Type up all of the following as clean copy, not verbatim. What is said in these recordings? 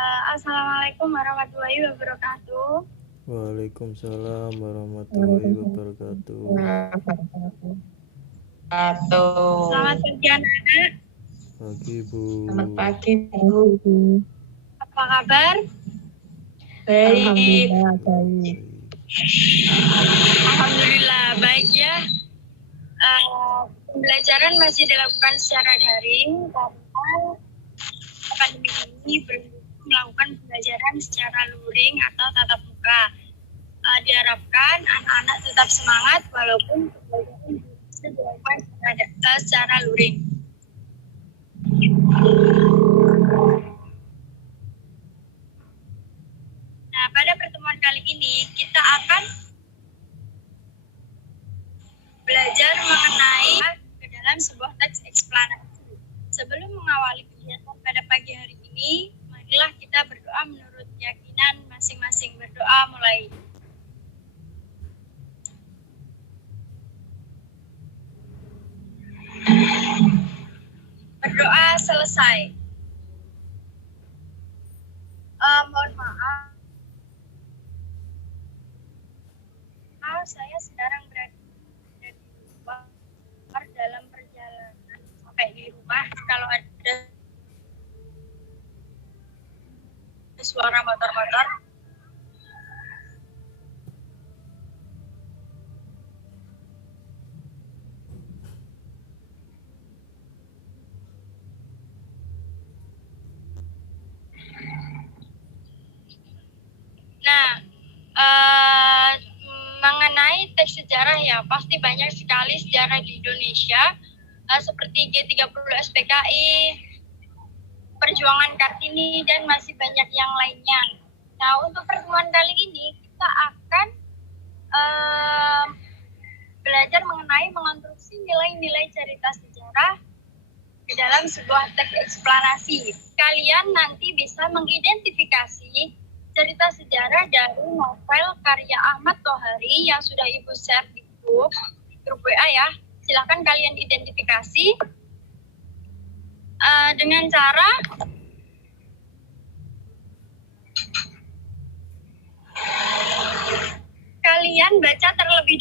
Assalamualaikum warahmatullahi wabarakatuh. Waalaikumsalam warahmatullahi wabarakatuh. Selamat pagi anak-anak. Pagi Bu. Selamat pagi Bu. Apa kabar? Baik. Alhamdulillah baik ya. Pembelajaran masih dilakukan secara daring karena pandemi ini belum melakukan pembelajaran secara luring atau tatap muka. Diharapkan anak-anak tetap semangat walaupun pembelajaran bisa dilakukan secara luring. Nah, pada pertemuan kali ini kita akan belajar mengenai ke dalam sebuah teks eksplanasi. Sebelum mengawali kegiatan pada pagi hari ini, marilah kita berdoa menurut keyakinan masing-masing. Berdoa mulai. Berdoa selesai. Mohon maaf. Saya sekarang berada di luar dalam perjalanan sampai di rumah. Kalau ada suara motor-motor, mengenai teks sejarah ya, pasti banyak sekali sejarah di Indonesia seperti G30 SPKI, Perjuangan Kartini, dan masih banyak yang lainnya. Nah, untuk pertemuan kali ini kita akan belajar mengenai mengonstruksi nilai-nilai cerita sejarah di dalam sebuah teks eksplanasi. Kalian nanti bisa mengidentifikasi cerita sejarah dari novel karya Ahmad Tohari yang sudah Ibu share di grup WA ya. Silakan kalian identifikasi dengan cara kalian baca terlebih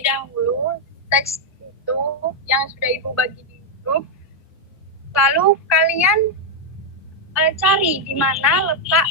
dahulu teks itu yang sudah Ibu bagi di grup. Lalu kalian cari di mana letak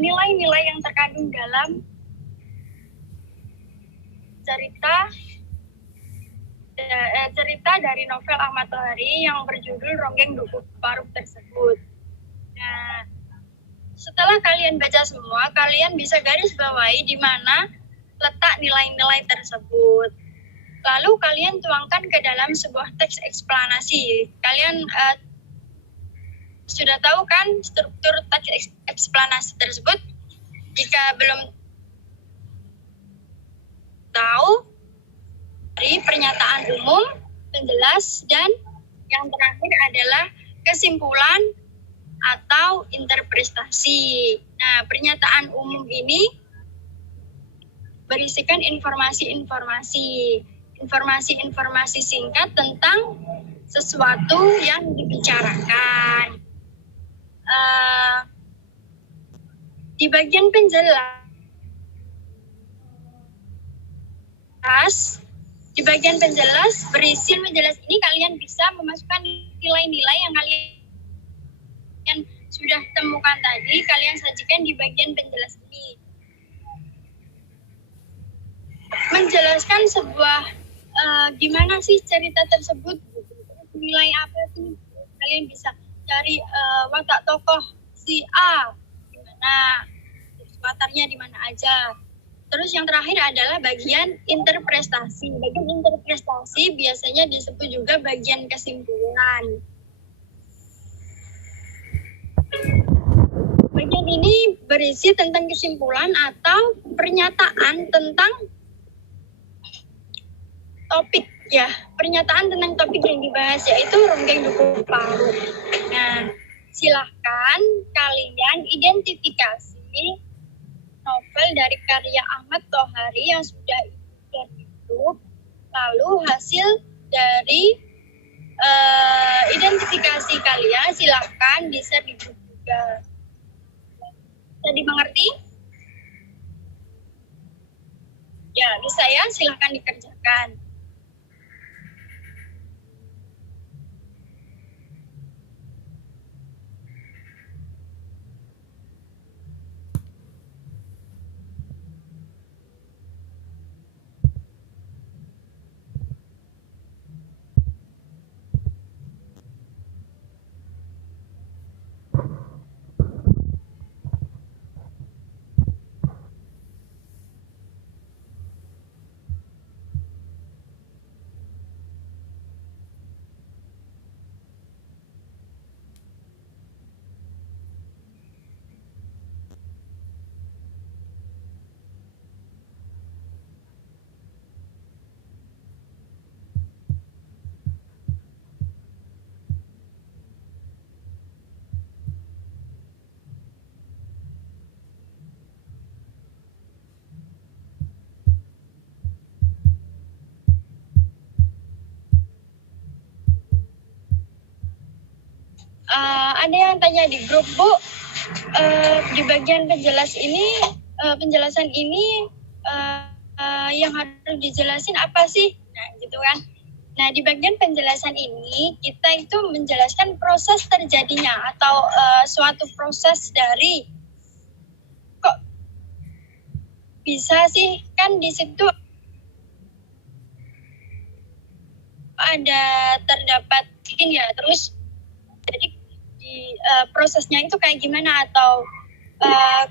nilai-nilai yang terkandung dalam cerita dari novel Ahmad Tohari yang berjudul Ronggeng Dukuh Paruk tersebut. Nah, setelah kalian baca semua, kalian bisa garis bawahi di mana letak nilai-nilai tersebut. Lalu kalian tuangkan ke dalam sebuah teks eksplanasi. Kalian sudah tahu kan struktur teks eksplanasi tersebut? Jika belum tahu, dari pernyataan umum, penjelas, dan yang terakhir adalah kesimpulan atau interpretasi. Nah, pernyataan umum ini berisikan informasi singkat tentang sesuatu yang dibicarakan. Di bagian penjelas berisi menjelas ini kalian bisa memasukkan nilai-nilai yang kalian sudah temukan tadi, kalian sajikan di bagian penjelas ini. Menjelaskan sebuah gimana sih cerita tersebut, nilai apa sih, kalian bisa cari watak tokoh si A gimana, watarnya di mana aja. Terus yang terakhir adalah bagian interpretasi. Bagian interpretasi biasanya disebut juga bagian kesimpulan. Bagian ini berisi tentang kesimpulan atau pernyataan tentang topik ya, pernyataan tentang topik yang dibahas, yaitu Ronggeng Dukuh Paruk. Nah, silahkan kalian identifikasi novel dari karya Ahmad Tohari yang sudah di grup, lalu hasil dari identifikasi kalian silahkan di-share di grup juga. Bisa dimengerti? Ya, bisa ya, silahkan dikerjakan. Ada yang tanya di grup, Bu, di bagian penjelasan ini yang harus dijelasin apa sih? Nah, gitu kan. Nah, di bagian penjelasan ini kita itu menjelaskan proses terjadinya atau suatu proses dari kok bisa sih, kan di situ ada terdapat ini ya, terus jadi di prosesnya itu kayak gimana atau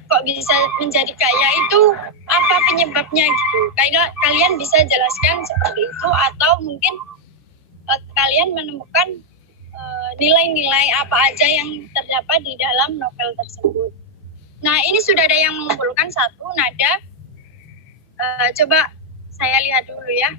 kok bisa menjadi kaya itu apa penyebabnya gitu. Kalian bisa jelaskan seperti itu atau mungkin kalian menemukan nilai-nilai apa aja yang terdapat di dalam novel tersebut. Nah, ini sudah ada yang mengumpulkan satu nada. Coba saya lihat dulu ya.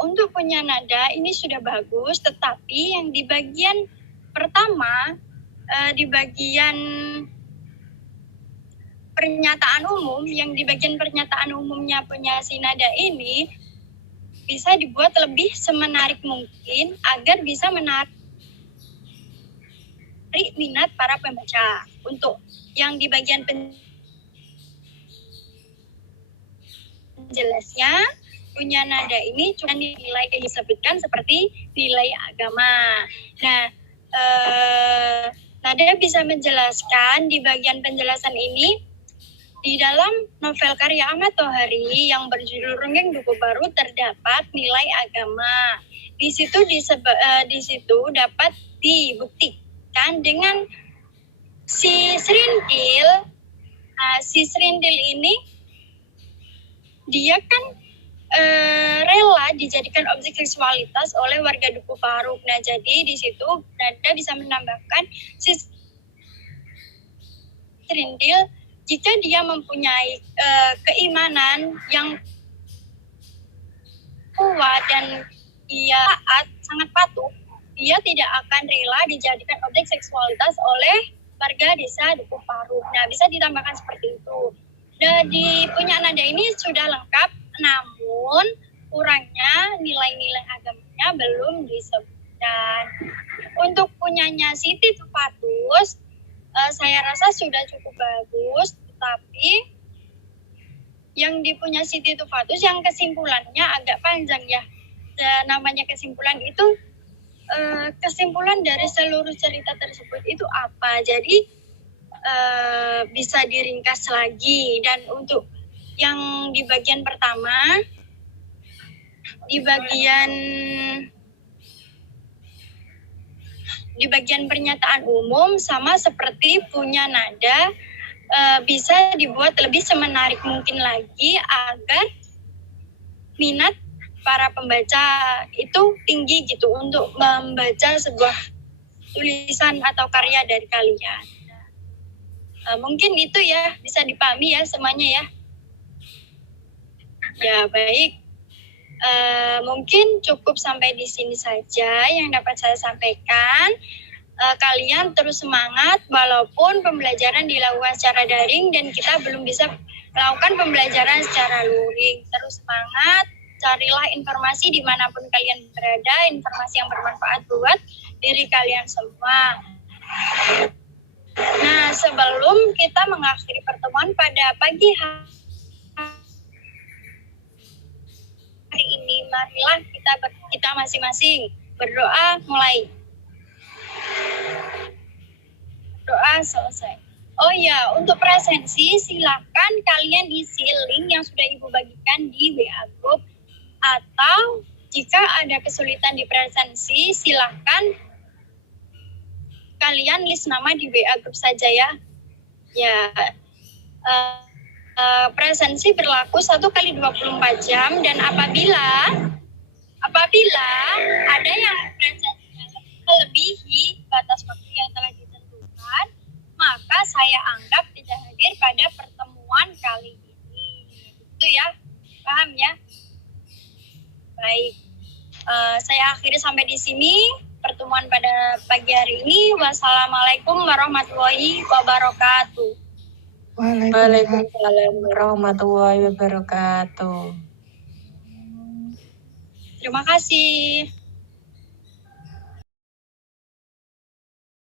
Untuk punya nada ini sudah bagus, tetapi yang di bagian pertama, di bagian pernyataan umum, yang di bagian pernyataan umumnya punya si nada ini bisa dibuat lebih semenarik mungkin agar bisa menarik minat para pembaca. Untuk yang di bagian penjelasnya punya nada ini cuma nilai yang disebutkan seperti nilai agama. Nah, nada bisa menjelaskan di bagian penjelasan ini di dalam novel karya Ahmad Tohari yang berjudul Ronggeng Duku Baru terdapat nilai agama. Di situ dapat dibuktikan dengan si Serintil. Si Serintil ini dia kan rela dijadikan objek seksualitas oleh warga Duku Paruk. Nah, jadi di situ nada bisa menambahkan si Serintil jika dia mempunyai keimanan yang kuat dan dia sangat patuh, dia tidak akan rela dijadikan objek seksualitas oleh warga desa Duku Paruk. Nah, bisa ditambahkan seperti itu. Dan di punya nada ini sudah lengkap, namun kurangnya nilai-nilai agamanya belum disebutkan. Untuk punyanya Siti Tufatus, saya rasa sudah cukup bagus, tetapi yang dipunya Siti Tufatus yang kesimpulannya agak panjang ya. Namanya kesimpulan itu, kesimpulan dari seluruh cerita tersebut itu apa. Jadi bisa diringkas lagi. Dan untuk yang di bagian pertama di bagian pernyataan umum sama seperti punya nada bisa dibuat lebih semenarik mungkin lagi agar minat para pembaca itu tinggi gitu untuk membaca sebuah tulisan atau karya dari kalian. Mungkin itu ya, bisa dipahami ya semuanya ya. Ya baik, mungkin cukup sampai di sini saja yang dapat saya sampaikan. Kalian terus semangat walaupun pembelajaran dilakukan secara daring dan kita belum bisa melakukan pembelajaran secara luring. Terus semangat, carilah informasi dimanapun kalian berada, informasi yang bermanfaat buat diri kalian semua. Nah, sebelum kita mengakhiri pertemuan pada pagi hari ini, marilah kita masing-masing berdoa mulai. Doa selesai. Oh ya, untuk presensi silakan kalian isi link yang sudah Ibu bagikan di WA Group, atau jika ada kesulitan di presensi silakan kalian list nama di WA Group saja ya. Ya, presensi berlaku 1 kali 24 jam dan apabila ada yang presensinya melebihi batas waktu yang telah ditentukan, maka saya anggap tidak hadir pada pertemuan kali ini. Itu ya, paham ya? Baik, saya akhiri sampai di sini pertemuan pada pagi hari ini. Wassalamualaikum warahmatullahi wabarakatuh. Waalaikumsalam warahmatullahi wabarakatuh. Terima kasih.